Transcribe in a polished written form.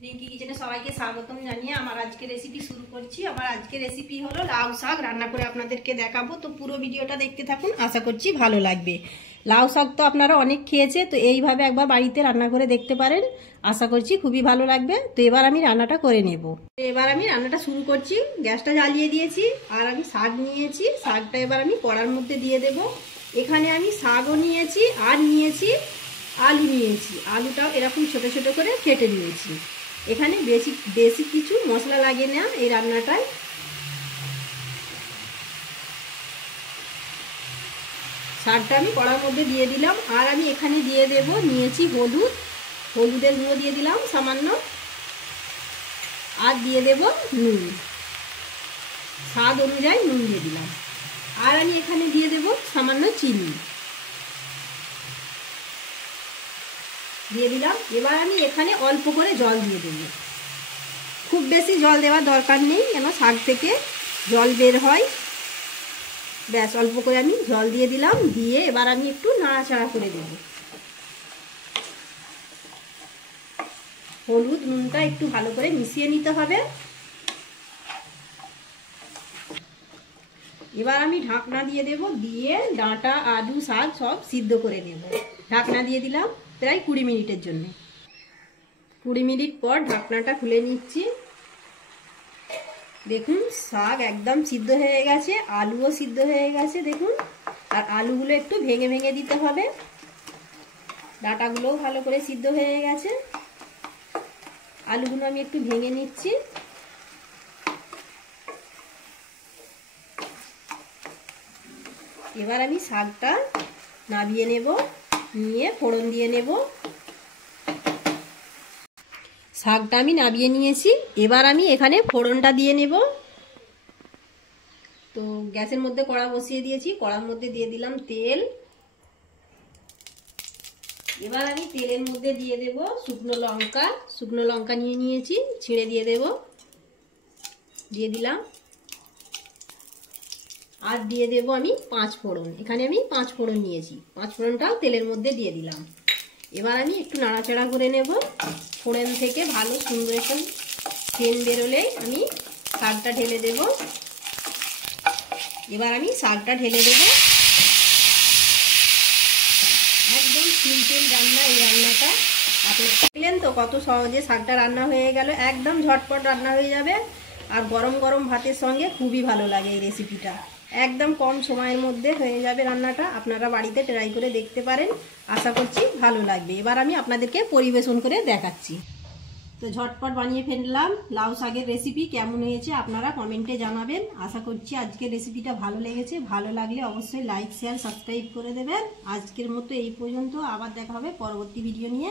রিঙ্কি কিচেনে সবাইকে স্বাগতম জানিয়ে আমার আজকে রেসিপি শুরু করছি। আমার আজকে রেসিপি হলো লাউ শাক রান্না করে আপনাদেরকে দেখাবো। তো পুরো ভিডিওটা দেখতে থাকুন, আশা করছি ভালো লাগবে। লাউ শাক তো আপনারা অনেক খেয়েছে, তো এইভাবে একবার বাড়িতে রান্না করে দেখতে পারেন, আশা করছি খুবই ভালো লাগবে। তো এবার আমি রান্নাটা করে নেব। এবার আমি রান্নাটা শুরু করছি। গ্যাসটা জ্বালিয়ে দিয়েছি আর আমি শাক নিয়েছি। শাকটা এবার আমি কড়ার মধ্যে দিয়ে দেব। এখানে আমি শাকও নিয়েছি আর নিয়েছি আলু নিয়েছি। আলুটাও এরকম ছোট ছোট করে কেটে নিয়েছি। এখানে বেশি কিছু মশলা লাগে না এই রান্নাটায়। শাকটা আমি কড়ার মধ্যে দিয়ে দিলাম আর আমি এখানে দিয়ে দেব, নিয়েছি হলুদের গুঁড়ো দিয়ে দিলাম সামান্য, আর দিয়ে দেব নুন, স্বাদ অনুযায়ী নুন দিয়ে দিলাম। আর আমি এখানে দিয়ে দেব সামান্য চিনি দিয়ে দিলাম। এবার আমি এখানে অল্প করে জল দিয়ে দেব। খুব বেশি জল দেওয়ার দরকার নেই, কেন শাক থেকে জল বের হয়। ব্যাস অল্প করে আমি জল দিয়ে দিলাম। দিয়ে এবার আমি একটু নাড়াচাড়া করে দেব। হলুদ নুনটা একটু ভালো করে মিশিয়ে নিতে হবে। এবার আমি ঢাকনা দিয়ে দেব, দিয়ে ডাঁটা আলু শাক সব সিদ্ধ করে নেব। ঢাকনা দিয়ে দিলাম প্রায় 20 মিনিটের জন্য। 20 মিনিট পর ঢাকনাটা খুলে নিচ্ছি। দেখুন শাক একদম সিদ্ধ হয়ে গেছে, আলুও সিদ্ধ হয়ে গেছে দেখুন। আর আলুগুলো একটু ভেঙে ভেঙে দিতে হবে। ডাঁটাগুলোও ভালো করে সিদ্ধ হয়ে গেছে। আলুগুলো আমি একটু ভেঙে নিচ্ছি। এবার আমি শাকটা নামিয়ে নেব, নিয়ে ফোড়ন দিয়ে নেব। শাকটা আমি নামিয়ে নিয়েছি। এবার আমি এখানে ফোড়নটা দিয়ে নেব। তো গ্যাসের মধ্যে কড়া বসিয়ে দিয়েছি, কড়ার মধ্যে দিয়ে দিলাম তেল। এবার আমি তেলের মধ্যে দিয়ে দেব শুকনো লঙ্কা নিয়ে নিয়েছি, ছিঁড়ে দিয়ে দেব, দিয়ে দিলাম। আর দিয়ে দেব আমি 5 ফোড়ন। এখানে আমি 5 ফোড়ন নিয়েছি, 5 ফোড়নটাও তেলের মধ্যে দিয়ে দিলাম। এবার আমি একটু নাড়াচাড়া করে নেব। ফোড়ন থেকে ভালো সুন্দর একটা সেন্ট বেরোলে আমি শাকটা ঢেলে দেব। এবার আমি শাকটা ঢেলে দেব। একদম সিম্পল রান্না এই রান্নাটা। আপনারা দেখলেন তো কত সহজে শাকটা রান্না হয়ে গেল। একদম ঝটপট রান্না হয়ে যাবে আর গরম গরম ভাতের সঙ্গে খুবই ভালো লাগে এই রেসিপিটা। একদম কম সময়ের মধ্যে হয়ে যাবে রান্নাটা। আপনারা বাড়িতে ট্রাই করে দেখতে পারেন, আশা করছি ভালো লাগবে। এবার আমি আপনাদেরকে পরিবেশন করে দেখাচ্ছি। তো ঝটপট বানিয়ে ফেললাম লাউ শাকের রেসিপি। কেমন হয়েছে আপনারা কমেন্টে জানাবেন। আশা করছি আজকের রেসিপিটা ভালো লেগেছে। ভালো লাগলে অবশ্যই লাইক শেয়ার সাবস্ক্রাইব করে দেবেন। আজকের মতো এই পর্যন্ত, আবার দেখা হবে পরবর্তী ভিডিও নিয়ে।